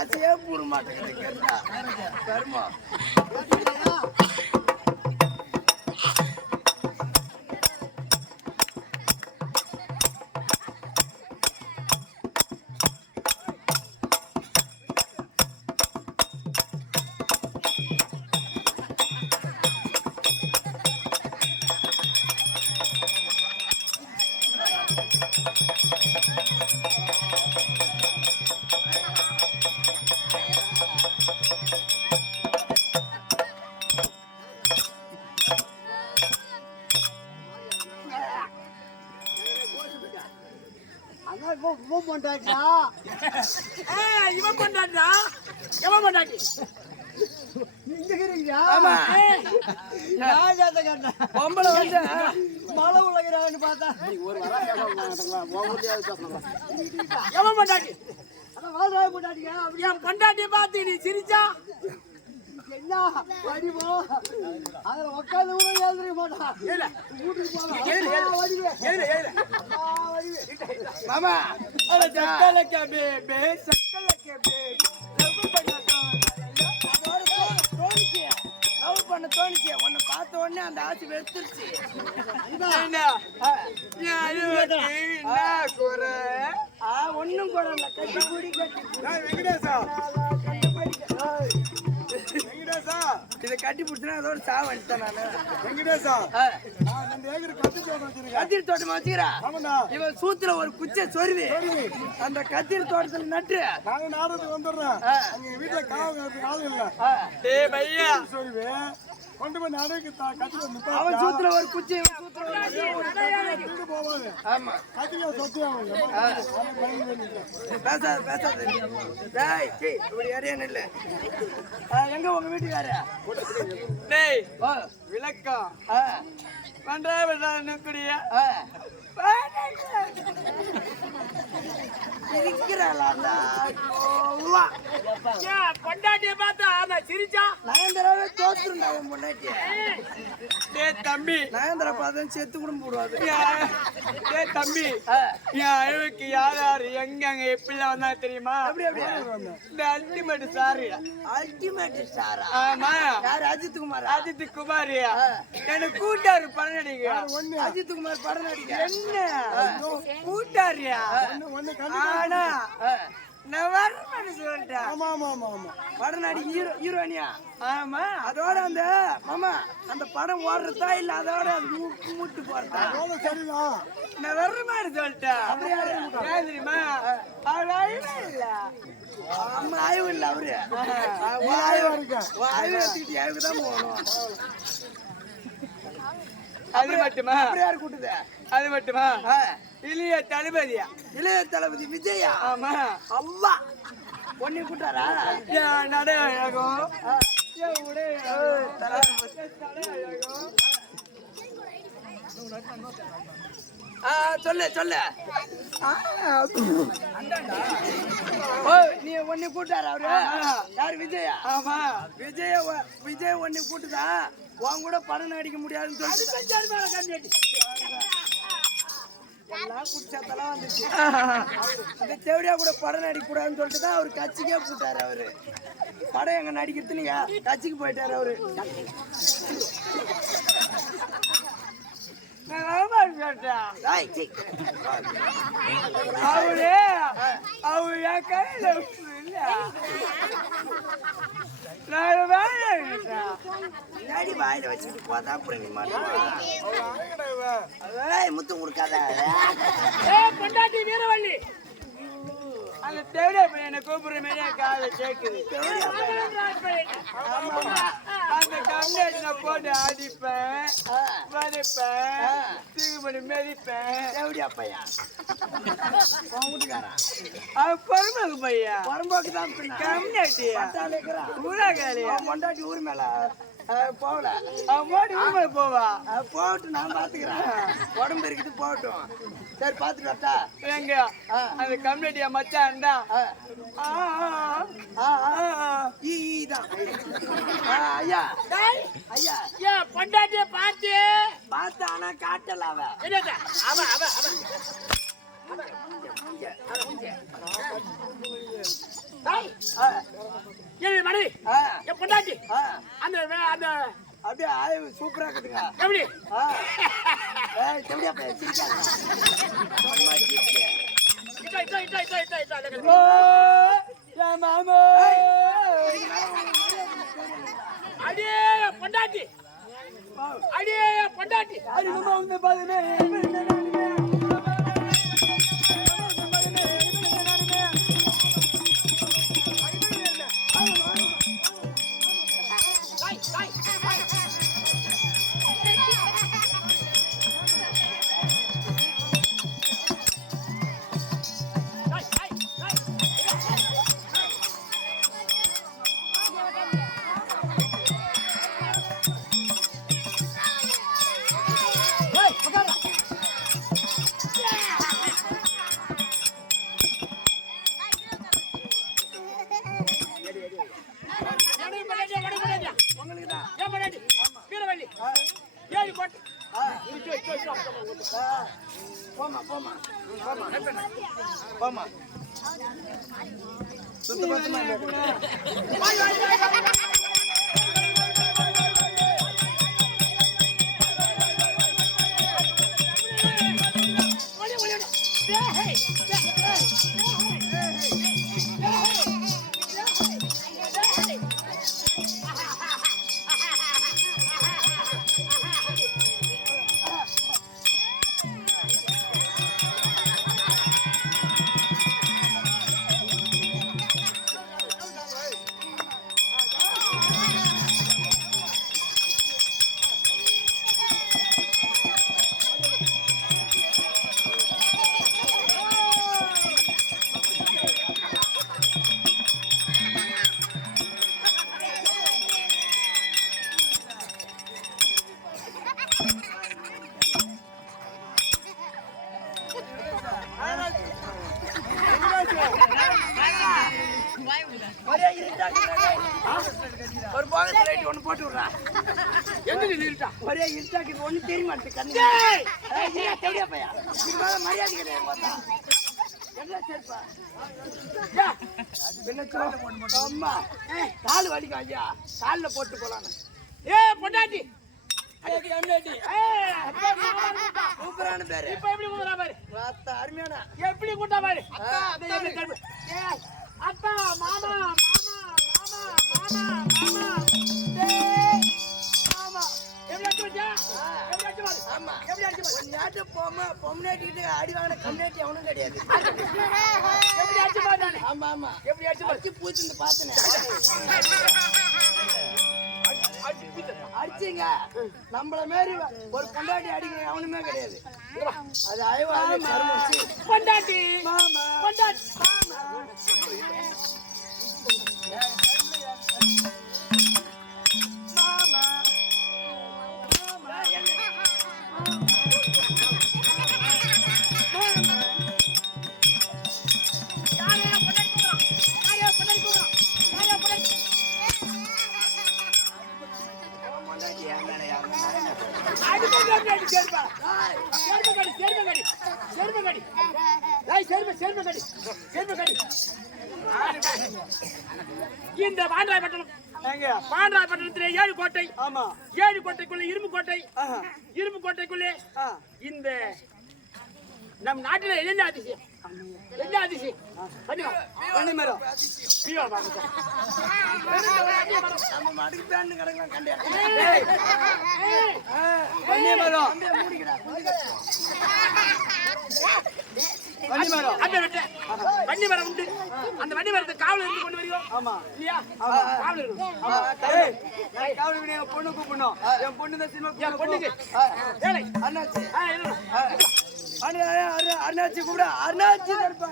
பொண்டாட்டி போட பூட மாட்டேங்குது கருமா. அண்ணா இப்போ இப்போ பண்ணிட்டாச்சா ஏய், இவன் பொண்டாட்டிடா. எவன் பொண்டாட்டி? பொம்பளை வந்து மழை உலகிறான்னு பார்த்தா. எவன் பொண்டாட்டி? அதான் வாழ்றாய் பொண்டாட்டியை பார்த்து நீ சிரிச்சா? என்ன வடிவோ. அதுல உட்காந்து கூட எழுந்திருக்க மாட்டான் வீட்டுக்கு மாமா. சக்கலக்க பேபே, சக்கலக்க பேபே. லவ் பண்ண தோணுச்சு. உன்னை பார்த்த உடனே அந்த ஆசை வெறுத்துருச்சு. குறை? இல்ல. கட்டி கூடி கட்டி வெங்கடேசா, இதை கட்டி பிடிச்சினா அதோட நானு. வெங்கடேசா. ஆ, நான் ரெண்டு ஏக்கர் கத்தி தோட்டம் வச்சிருக்கேன். கத்திரி தோட்டம் வச்சுக்கிறா. இவன் சூத்துல ஒரு குச்சை சொருவி. அந்த கத்திரி தோட்டத்துல நட்டு. நாங்க நாடகத்துக்கு வந்துடுறோம். எங்க வீட்டுல காவல் ஆள் இல்ல. டேய் பையா சொல்லுவே கொண்டு போய் நாடகத்துக்கு தா- கத்திரி வந்து அவன் சூத்துல ஒரு குச்சி சூத்துல. திருடு போவாது ஆமா. கத்திரியா சொத்து அவன் பேசாத பேசாத டேய் இப்படி ஏறியா நில்லு. எங்க உங்க வீட்டுக்காரு டேய். விளக்கம். ஆ. இருக்கிறாளாடா கோவா. பொண்டாட்டிய பார்த்தா நான் சிரிச்சா? நயன்தாராவே தோத்துருண்டா உன் பொண்டாட்டிய. டேய் தம்பி. நயன்தாரா பார்த்தா செத்து கூட போடுவாது டேய் தம்பி. என் அழுவுக்கு யார் யார்? எங்க அங்க எப்படிலாம் வந்தா தெரியுமா? எப்படி எப்படி இந்த அல்டிமேட் சாரி அல்டிமேட் ஸ்டாரா ஆமா. யார்? அஜித் குமாரா? அஜித் குமார். எனக்கு கூட்டாரு படம் நடிக்க அஜித் குமார் படம் நடிக்க என்ன? கூட்டாரியா? ஆனா நான் வரமாட்டேன் சொல்லிட்டேன். ஆமா ஆமா ஆமா ஆமா. நடிக்க ஹீரோ ஹீரோனியா ஆமா. அதோட அந்த மாமா அந்த படம் ஓடுறதா இல்ல அதோட அது மூட்டு போறதா? நான் வரமாட்டேன் சொல்லிட்டேன். ஏன் தெரியுமா? அழுவே இல்ல. நம்ம ஆய்வு இல்ல அவரு. ஆய்வு உன் ஆய்வு எடுத்துக்கிட்டு ஆய்வுக்கு தான் போகணும். அது மட்டுமா? அப்புறம் யாரு கூட்டுது? அது மட்டுமா? இளைய தளபதியா? இளைய தளபதி விஜயா? ஆமா. அல்லா பொண்ணு கூட்டாரா? நடை அழகும் தலை அழகும் சொல்லு சொல்லு. ஆ, ஓ நீ ஒன்னு கூட்டாரா அவரு? யாரு விஜயா? ஆமா. விஜய விஜய் ஒன்னு கூட்டுதா உன் கூட படம் நடிக்க முடியாதுன்னு சொல்லிட்டு. எல்லாம் குடிச்சாத்தெல்லாம் வந்துச்சு. இந்த தேவடியா கூட படம் நடிக்க கூடாதுன்னு சொல்லிட்டு தான் அவர் கட்சிக்கே கூட்டாரு அவரு. படம் எங்க நடிக்கிறது நீங்க கட்சிக்கு போயிட்டாரு அவரு நான் வரமாட்டேன் சொல்லிட்டேன் டேய், சீ. அவரு அவரு என் கையில இல்ல நான் வாயில வச்சுட்டு போதா அப்புறம் நீ மாட்டுவா முத்தம் கொடுக்காத பொண்டாட்டி வீரவள்ளி அந்த தேவடியா பையனை கூப்பிடுற மாதிரி என் அந்த கம்ப்ளைண்ட் நான் போட்டு அடிப்பேன். தூக்கு பண்ணி மிதிப்பேன். பையன் உன் வீட்டுக்காரன் அவன் பொறுமைக்கு பையன் புறம்போக்கு தான் பின்ன கம்யூனிட்டி பட்டாளி இருக்கிறான் ஊராகாலியா அவன் பொண்டாட்டி ஊர் மேல. போகல. அவன் மோடி ஊர்ல போவா? போகட்டும் நான் பாத்துக்கிறேன். உடம்பு இருக்குது போகட்டும். சரி பாத்துட்டு வரட்டா? எங்க அந்த கம்யூனிட்டியா மச்சான் இருந்தா. ஐயா. ஐயா. ஏன் பொண்டாட்டிய பார்த்து. பார்த்து ஆனா காட்டல அவ. என்னது? அவ அவ அவ. மனைவி? என் பொண்டாட்டி. அந்த அந்த அப்படியே ஆய்வு சூப்பரா இருக்குதுங்க. எப்படி? எப்படியா மாமா. அடியே பொண்டாட்டி. அடியே பொண்டாட்டி. அடி உன்னை வந்து இவனை வீரவள்ளி. ஏழு போமா போமா போமா போமா இருக்கு. ஒரே போகஸ் லைட் போட்டு விடுறா. ஒரே இருட்டாக்குது, ஒண்ணும் தெரிய மாட்டேங்குது கண்ணு. தெரியா பையா. மேல மரியாதை கிடையாது பார்த்தா. கால் வலிக்கும் ஐயா. கால்ல போட்டு போலான்னு. பொண்டாட்டி. சூப்பரான பேரு. இப்ப எப்படி பாரு வார்த்தை அருமையான. எப்படி கூட்டா பாரு எப்படி அத்தா மாமா மாமா மாமா மாமா மாமா. ஆமா. எப்படி அடிச்சு எப்படி அடிச்சு ஆமா. எப்படி அடிச்சு ஒரு நாட்டு பொம்மை- பொம்னாட்டிக்கிட்டு அடி வாங்கின கம்னாட்டி அவனும் கிடையாது. எப்படி அடிச்சு ஆமா, ஆமா. எப்படி அடிச்சு பார்த்தனே. அடிச்சீங்க. நம்மள மாரி ஒரு பொண்டாட்டி அடிக்கிற அவனுமே கிடையாது. அது பொண்டாட்டி. மாமா. பொண்டாட்டி. இந்த பாண்டராயப்பட்டினம் எங்க? பாண்டராயப்பட்டினத்திலே ஏழு கோட்டை. ஆமா. ஏழு கோட்டைக்குள்ளே இரும்பு கோட்டை. இரும்பு கோட்டைக்குள்ளே. இந்த நம் நாட்டில என்ன அதிசயம்? என்ன அதிசயம்? அந்த வண்டி மரம் உண்டு. அந்த வண்டி மரத்தை காவல் இருந்து கொண்டு வரியோ ஆமா. இல்லையா? காவல் காவலுக்கு என் பொண்ணு கூப்பிடணும். என் பொண்ணு தான் சினிமா என் பொண்ணுக்கு. அண்ணாச்சி. அண்ணாச்சி கூப்பிட. அண்ணாச்சி தருப்பா.